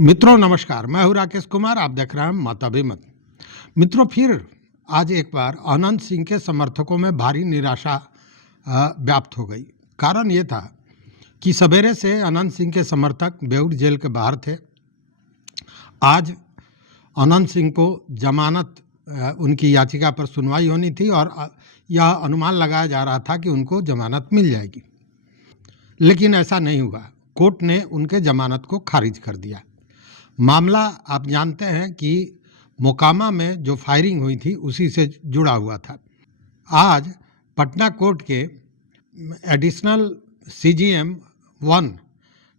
मित्रों नमस्कार, मैं हूं राकेश कुमार। आप देख रहे हैं मत अभिमत। मित्रों, फिर आज एक बार अनंत सिंह के समर्थकों में भारी निराशा व्याप्त हो गई। कारण ये था कि सवेरे से अनंत सिंह के समर्थक बेऊर जेल के बाहर थे। आज अनंत सिंह को जमानत उनकी याचिका पर सुनवाई होनी थी और यह अनुमान लगाया जा रहा था कि उनको जमानत मिल जाएगी, लेकिन ऐसा नहीं हुआ। कोर्ट ने उनके जमानत को खारिज कर दिया। मामला आप जानते हैं कि मोकामा में जो फायरिंग हुई थी उसी से जुड़ा हुआ था। आज पटना कोर्ट के एडिशनल CGM 1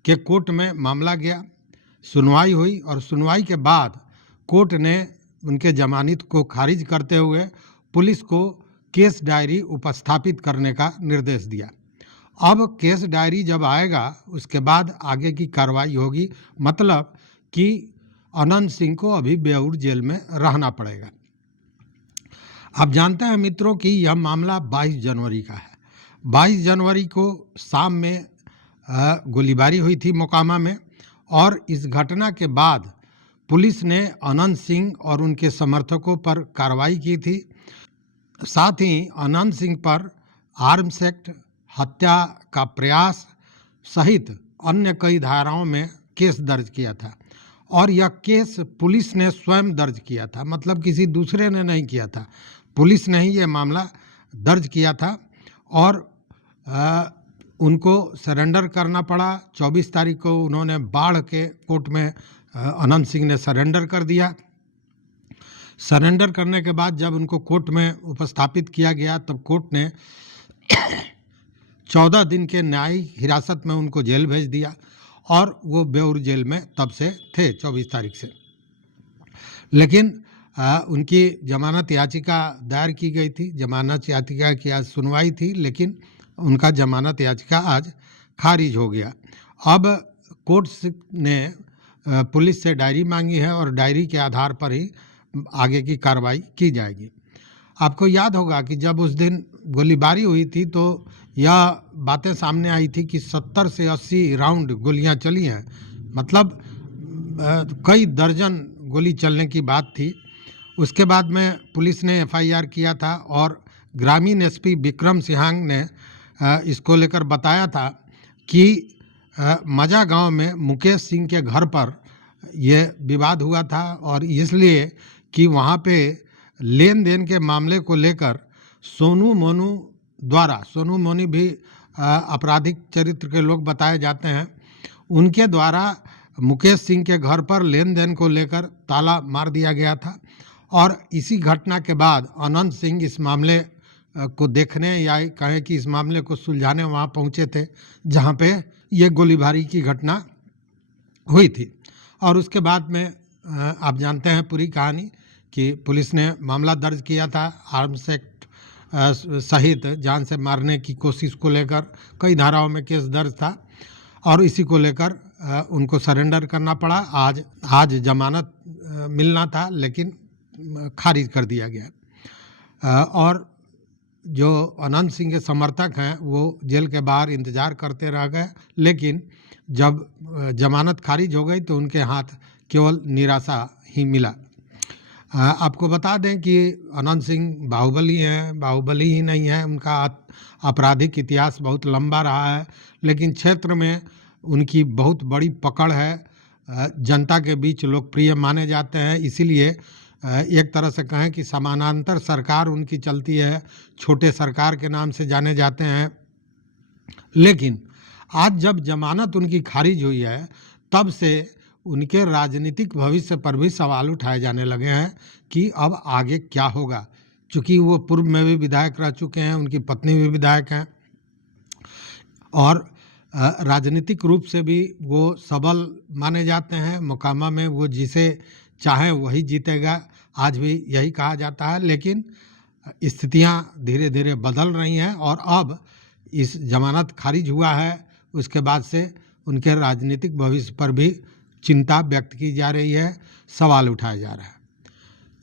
के कोर्ट में मामला गया, सुनवाई हुई और सुनवाई के बाद कोर्ट ने उनके जमानत को खारिज करते हुए पुलिस को केस डायरी उपस्थापित करने का निर्देश दिया। अब केस डायरी जब आएगा उसके बाद आगे की कार्रवाई होगी, मतलब कि अनंत सिंह को अभी बेऊर जेल में रहना पड़ेगा। आप जानते हैं मित्रों कि यह मामला 22 जनवरी का है। 22 जनवरी को शाम में गोलीबारी हुई थी मोकामा में, और इस घटना के बाद पुलिस ने अनंत सिंह और उनके समर्थकों पर कार्रवाई की थी। साथ ही अनंत सिंह पर आर्म्स एक्ट, हत्या का प्रयास सहित अन्य कई धाराओं में केस दर्ज किया था। और यह केस पुलिस ने स्वयं दर्ज किया था, मतलब किसी दूसरे ने नहीं किया था, पुलिस ने ही ये मामला दर्ज किया था। और उनको सरेंडर करना पड़ा। 24 तारीख को उन्होंने बाढ़ के कोर्ट में अनंत सिंह ने सरेंडर कर दिया। सरेंडर करने के बाद जब उनको कोर्ट में उपस्थापित किया गया तब कोर्ट ने 14 दिन के न्यायिक हिरासत में उनको जेल भेज दिया और वो बेऊर जेल में तब से थे 24 तारीख से। लेकिन उनकी जमानत याचिका दायर की गई थी। जमानत याचिका की आज सुनवाई थी, लेकिन उनका जमानत याचिका आज खारिज हो गया। अब कोर्ट ने पुलिस से डायरी मांगी है और डायरी के आधार पर ही आगे की कार्रवाई की जाएगी। आपको याद होगा कि जब उस दिन गोलीबारी हुई थी तो यह बातें सामने आई थी कि 70 से 80 राउंड गोलियां चली हैं, मतलब कई दर्जन गोली चलने की बात थी। उसके बाद में पुलिस ने FIR किया था और ग्रामीण SP विक्रम सिंहांग ने इसको लेकर बताया था कि मजा गांव में मुकेश सिंह के घर पर यह विवाद हुआ था, और इसलिए कि वहां पे लेन देन के मामले को लेकर सोनू मोनी भी आपराधिक चरित्र के लोग बताए जाते हैं, उनके द्वारा मुकेश सिंह के घर पर लेन देन को लेकर ताला मार दिया गया था। और इसी घटना के बाद अनंत सिंह इस मामले को देखने या कहें कि इस मामले को सुलझाने वहां पहुंचे थे जहां पे ये गोलीबारी की घटना हुई थी। और उसके बाद में आप जानते हैं पूरी कहानी कि पुलिस ने मामला दर्ज किया था। आर्म्स एक्ट सहित जान से मारने की कोशिश को लेकर कई धाराओं में केस दर्ज था और इसी को लेकर उनको सरेंडर करना पड़ा। आज जमानत मिलना था, लेकिन खारिज कर दिया गया। और जो अनंत सिंह के समर्थक हैं वो जेल के बाहर इंतजार करते रह गए, लेकिन जब जमानत खारिज हो गई तो उनके हाथ केवल निराशा ही मिला। आपको बता दें कि अनंत सिंह बाहुबली हैं। बाहुबली ही नहीं है, उनका आपराधिक इतिहास बहुत लंबा रहा है, लेकिन क्षेत्र में उनकी बहुत बड़ी पकड़ है, जनता के बीच लोकप्रिय माने जाते हैं। इसीलिए एक तरह से कहें कि समानांतर सरकार उनकी चलती है, छोटे सरकार के नाम से जाने जाते हैं। लेकिन आज जब जमानत उनकी खारिज हुई है तब से उनके राजनीतिक भविष्य पर भी सवाल उठाए जाने लगे हैं कि अब आगे क्या होगा, क्योंकि वो पूर्व में भी विधायक रह चुके हैं, उनकी पत्नी भी विधायक हैं और राजनीतिक रूप से भी वो सबल माने जाते हैं। मोकामा में वो जिसे चाहें वही जीतेगा, आज भी यही कहा जाता है। लेकिन स्थितियां धीरे धीरे बदल रही हैं और अब इस जमानत खारिज हुआ है, उसके बाद से उनके राजनीतिक भविष्य पर भी चिंता व्यक्त की जा रही है, सवाल उठाया जा रहा है।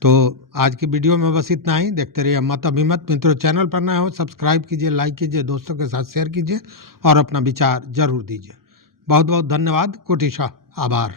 तो आज की वीडियो में बस इतना ही। देखते रहिए मत अभिमत। मित्रों, चैनल पर नए हो सब्सक्राइब कीजिए, लाइक कीजिए, दोस्तों के साथ शेयर कीजिए और अपना विचार जरूर दीजिए। बहुत बहुत धन्यवाद, कोटिशा आभार।